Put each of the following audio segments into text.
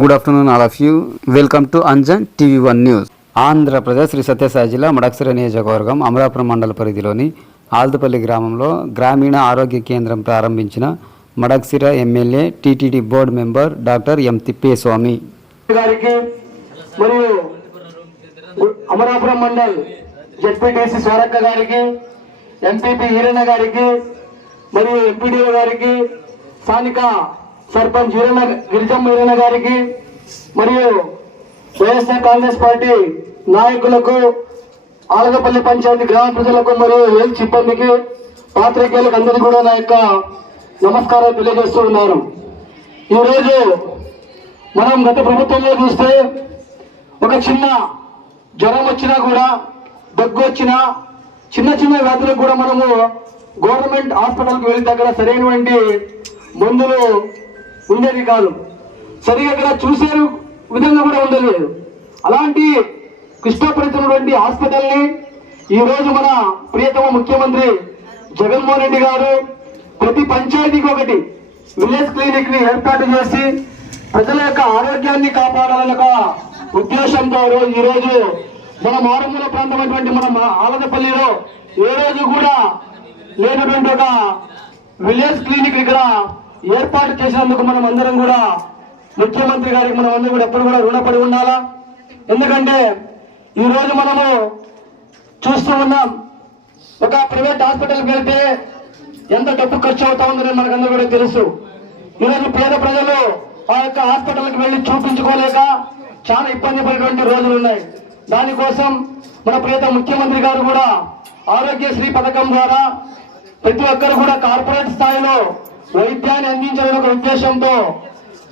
Good afternoon all of you. Welcome to Anjan TV one news. Andhra Pradesh Sri Satya Sai జిల్లా మడకశిర నియోజకవర్గం అమలాపురం మండల పరిధిలోని ఆల్దుపల్లి గ్రామంలో గ్రామీణ ఆరోగ్య కేంద్రం ప్రారంభించిన Madakasira MLA TTD board member doctor M Thippeswamy గారికి మరియు అమలాపురం మండల్ జెడ్పీటీసీ స్వరక్క గారికి, ఎంపీపీ ఈరన్న గారికి మరియు ఎంపీడీఓ గారికి, స్థానిక సర్పంచ్ గిరిజమ్మ ఈరన్న గారికి మరియు వైఎస్ఆర్ కాంగ్రెస్ పార్టీ నాయకులకు, ఆలగపల్లి పంచాయతీ గ్రామ ప్రజలకు మరియు హెల్త్ సిబ్బందికి, పాత్రికేయులకు అందరికీ కూడా నా యొక్క నమస్కారాలు తెలియజేస్తూ ఉన్నారు. ఈరోజు మనం గత ప్రభుత్వంలో చూస్తే ఒక చిన్న జ్వరం వచ్చినా కూడా, దగ్గు వచ్చినా, చిన్న చిన్న వ్యాధులకు కూడా మనము గవర్నమెంట్ హాస్పిటల్కి వెళ్తే అక్కడ సరైనటువంటి మందులు ఉండేది కాదు, సరిగా అక్కడ చూసే విధంగా కూడా ఉండలేదు. అలాంటి కృష్ణపరిచినటువంటి హాస్పిటల్ని ఈరోజు మన ప్రియతమ ముఖ్యమంత్రి జగన్మోహన్ రెడ్డి గారు ప్రతి పంచాయతీకి ఒకటి విలేజ్ క్లినిక్ ని ఏర్పాటు చేసి ప్రజల యొక్క ఆరోగ్యాన్ని కాపాడాలన్న ఉద్దేశంతో ఈరోజు మన మారుమూల ప్రాంతమైనటువంటి మన ఆలదపల్లిలో ఏ రోజు కూడా లేనటువంటి ఒక విలేజ్ క్లినిక్ ఇక్కడ ఏర్పాటు చేసినందుకు మనం అందరం కూడా ముఖ్యమంత్రి గారికి మనం అందరం కూడా ఎప్పుడు కూడా రుణపడి ఉండాలా. ఎందుకంటే ఈ రోజు మనము చూస్తూ ఉన్నాం, ఒక ప్రైవేట్ హాస్పిటల్కి వెళ్తే ఎంత డబ్బు ఖర్చు అవుతా ఉందని మనకందరూ కూడా తెలుసు. ఈరోజు పేద ప్రజలు ఆ యొక్క హాస్పిటల్కి వెళ్లి చూపించుకోలేక చాలా ఇబ్బంది పడేటువంటి రోజులు ఉన్నాయి. దానికోసం మన ప్రియత ముఖ్యమంత్రి గారు కూడా ఆరోగ్యశ్రీ పథకం ద్వారా ప్రతి ఒక్కరు కూడా కార్పొరేట్ స్థాయిలో వైద్యాన్ని అందించాలనే ఒక ఉద్దేశంతో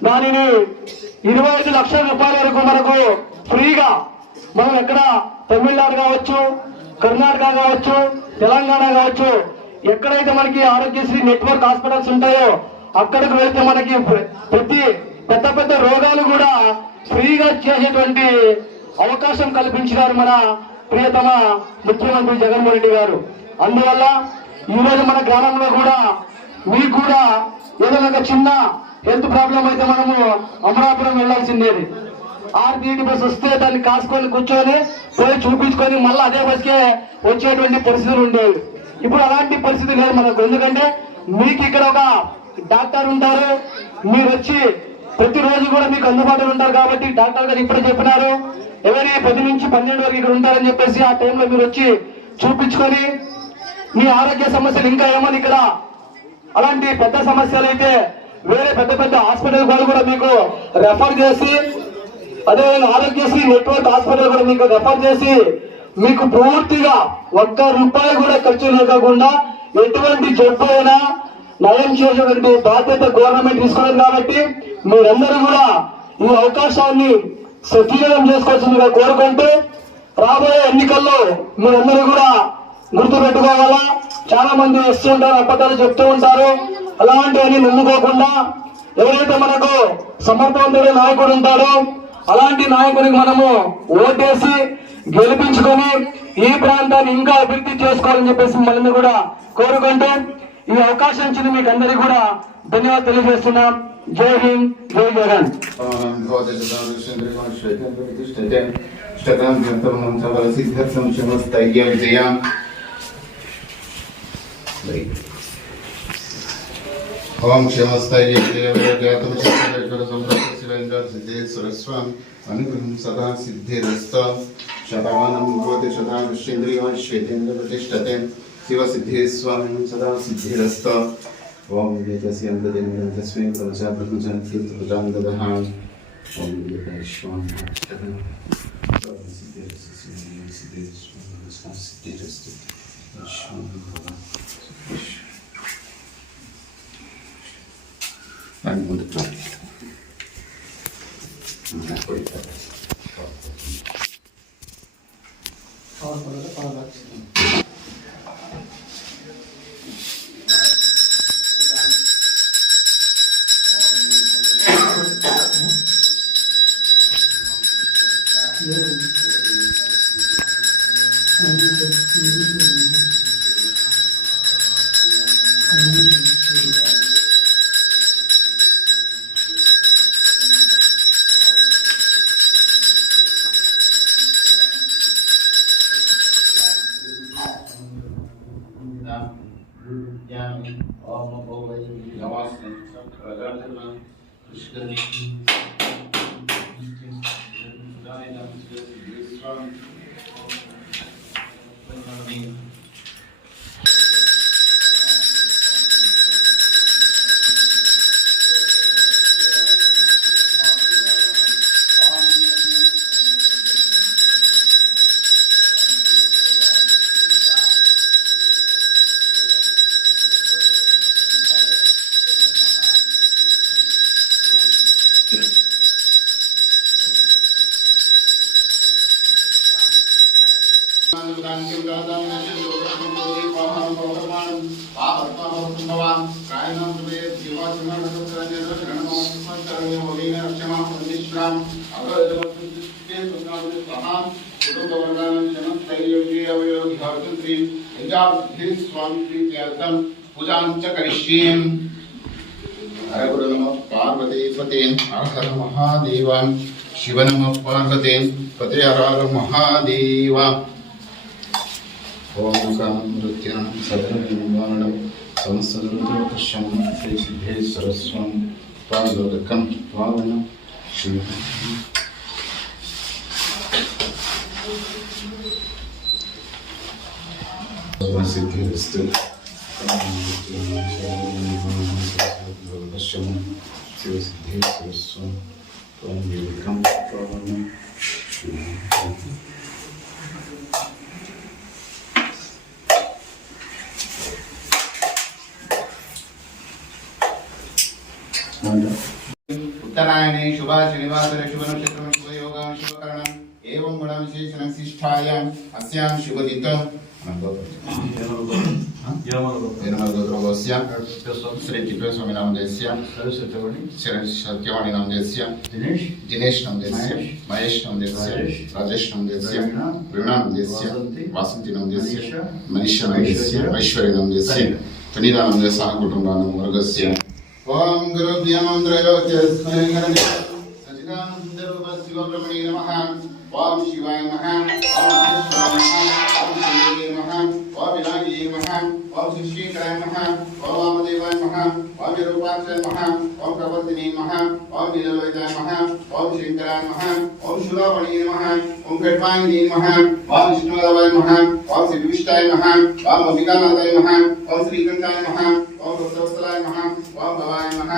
దానిని 25 లక్షల రూపాయల వరకు మనకు ఫ్రీగా, మనం ఎక్కడ తమిళనాడు కావచ్చు, కర్ణాటక కావచ్చు, తెలంగాణ కావచ్చు, ఎక్కడైతే మనకి ఆరోగ్యశ్రీ నెట్వర్క్ హాస్పిటల్స్ ఉంటాయో అక్కడికి వెళ్తే మనకి ప్రతి పెద్ద పెద్ద రోగాలు కూడా ఫ్రీగా చేసేటువంటి అవకాశం కల్పించినారు మన ప్రియతమ ముఖ్యమంత్రి జగన్మోహన్ రెడ్డి గారు. అందువల్ల ఈరోజు మన గ్రామంలో కూడా మీకు కూడా ఏదైనా చిన్న హెల్త్ ప్రాబ్లం అయితే మనము అమలాపురం వెళ్లాల్సిందేది. ఆర్టీటీ బస్ వస్తే దాన్ని కాసుకొని కూర్చొని పోయి చూపించుకొని మళ్ళీ అదే బస్కే వచ్చేటువంటి పరిస్థితులు ఉండేవి. ఇప్పుడు అలాంటి పరిస్థితి లేదు మనకు. ఎందుకంటే మీకు ఇక్కడ ఒక డాక్టర్ ఉంటారు, మీరు వచ్చి ప్రతిరోజు కూడా మీకు అందుబాటులో ఉంటారు. కాబట్టి డాక్టర్ గారు ఇప్పుడే చెప్పినారు, ఎవరి 10 నుంచి 12 వరకు ఇక్కడ ఉంటారని చెప్పేసి ఆ టైంలో మీరు వచ్చి చూపించుకొని మీ ఆరోగ్య సమస్యలు ఇంకా ఏమని ఇక్కడ అలాంటి పెద్ద సమస్యలు అయితే వేరే పెద్ద పెద్ద హాస్పిటల్ వాళ్ళు కూడా మీకు రెఫర్ చేసి, అదేవిధంగా ఆరోగ్యశ్రీ నెట్వర్క్ హాస్పిటల్ కూడా మీకు రెఫర్ చేసి మీకు పూర్తిగా ₹1 కూడా ఖర్చు లేకుండా ఎటువంటి జబ్బు అయినా నయం చేసేటువంటి బాధ్యత గవర్నమెంట్ తీసుకోవడం. కాబట్టి మీరందరూ కూడా ఈ అవకాశాన్ని సద్వినియోగం చేసుకోవాల్సిందిగా కోరుకుంటూ, రాబోయే ఎన్నికల్లో మీరందరూ కూడా గుర్తు పెట్టుకోవాలా. చాలా మంది వస్తుంటారు, అబద్ధాలు చెప్తూ ఉంటారు. అలాంటివన్నీ నమ్ముకోకుండా ఎవరైతే మనకు సమర్థవంతుడైన నాయకుడు ఉంటాడో అలాంటి నాయకుడికి మనము ఓటేసి గెలిపించుకొని ఈ ప్రాంతాన్ని ఇంకా అభివృద్ధి చేసుకోవాలని చెప్పేసి మనందరూ కూడా కోరుకుంటూ ఈ అవకాశం ఇచ్చింది మీకు అందరికీ కూడా ధన్యవాదాలు తెలియజేస్తున్నాం. జై హింద్, జై జగన్. ఓం క్షమస్థైర్యస్వం అనుగ్రహం సదా సిద్ధిరస్తం శతమానం భవతి శతాంశ్చేంద్రియేంద్ర ప్రతిష్టతే శివ సిద్ధేస్వామి సదా సిద్ధిరస్తం. ఓం వేదస్యం దదేన తస్మై ప్రజా బ్రహ్మచారి ప్రజాం దదః. ఓం వేదస్వామి I'm going to try it. हर गुरु नमः पार्वती पते हर हर महादेव शिव नमः पार्वते पते हर हर महादेव ओम कामृत्यं सर्वनिर्वाणं समस्तदुर्दोषं श्री सिद्धेश्वरस्वं पादोदकं पावनं शिव सिद्धिरस्तु शिवसिद्धेश्वरस्वं पादोदकं पावनं शिव उत्तरायणे शुभ शनिवासरे शुभ नक्षत्रं शुभ योगं शुभ करणं एवं गुण विशेषण शिष्ठायां अस्यां शुभ दितं यनमगोत्रस्य श्री टिप्पे स्वामी नामदेस्य सत्यवाणी नामदेस्य दिनेश नामदेस्य महेश नामदेस्य राजेश नामदेस्य वीणा नामदेस्य वासंती नामदेस्य मनीषा नामदेस्य ऐश्वर्य नामदेस्य तनिदा नामदेस्य कुटुंबानां वर्गस्य ओम गुरुभ्यो त्रयोदशस्मै सच्चिदानन्दरूप शिवब्रह्मणे नमः ओम शिवाय नमः ओम शिवाय नमः ओम विनायकाय नमः ओम श्रीकाय नमः ओम वामदेवाय नमः ओम विरूपाक्षाय नमः ओम प्रवर्तिने नमः ओम नीललोहिताय नमः ओम शंकराय नमः ओम शूलामणि नमः ओम खड्वांगिने नमः ओम विष्णुदेवाय नमः ओम श्रीविष्टाय नमः ओम अंबिकानाथाय नमः ओम श्रीकंठाय नमः ओम भक्तवत्सलाय नमः ओम भवाय नमः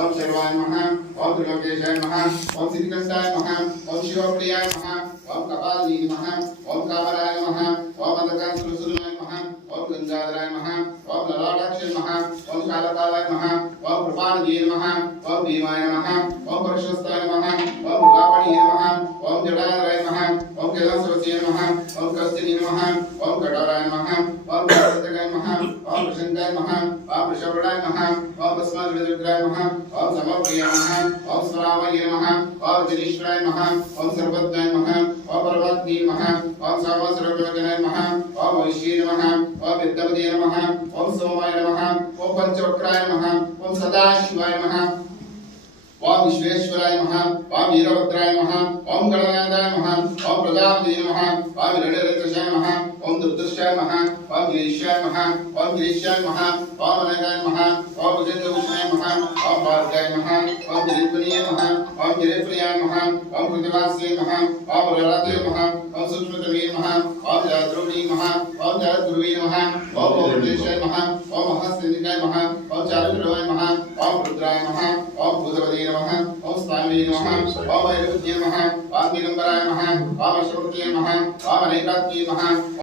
ओम सर्वाय नमः ओम त्रिलोकेशाय नमः ओम श्रीकंठाय नमः ओम शिवप्रियाय नमः ओम कपालिनी नमः ओम कामराय नमः ओम अंधकारसुरसुराय नमः ओम गंगाधराय नमः ओम ललाटाक्षाय नमः ओम कालकालाय नमः ओम कृपाणिये नमः ओम भीमाय नमः ओम परशुस्ताय नमः ओम मृगापणिये नमः ओम जटाधराय नमः ओम कैलासवतीये नमः ओम कस्तिने नमः ओम कटाराय नमः ओम गणपतये नमः ओम प्रशंकाय नमः ओम वृषभराय नमः ओम भस्माद्विग्रहाय नमः ओम समप्रियाय नमः ओम स्वरामये नमः ओम दिनेश्वराय नमः ओम सर्वज्ञाय नमः ओम परमात्मे नमः ओम सर्वसर्वज्ञाय नमः ओम वैश्ये नमः ओम विद्यापते नमः ओम सोमाय नमः ओम पंचवक्राय नमः ओम सदाशिवाय नमः ओम विश्वेश्वराय नमः ओम वीरभद्राय नमः ओम गणनाथाय नमः ओम प्रजापते नमः ओम हिरण्यरेतसाय नमः ओम दुर्दर्शाय नमः ओम गिरीशाय नमः ओम गिरीशाय नमः ओम अनगाय नमः ओम भुजंगभूषणाय नमः ओम पार्गाय नमः ओम गिरिप्रियाय नमः ओम गिरिप्रियाय नमः ओम कृतिवास्ये नमः ओम रराते नमः ओम सूक्ष्मतमे नमः ओम जलद्रुवे नमः ओम जलद्रुवे नमः ओम उपदेशाय नमः ओम महास्तिनिकाय नमः ओम चारुद्रवाय नमः ओम रुद्राय नमः ओम भूतपते नमः ओम स्वामी नमः ओम ऐरवत्ये नमः ओम दिगंबराय नमः ओम अश्वपतये नमः ओम अनेकात्मे नमः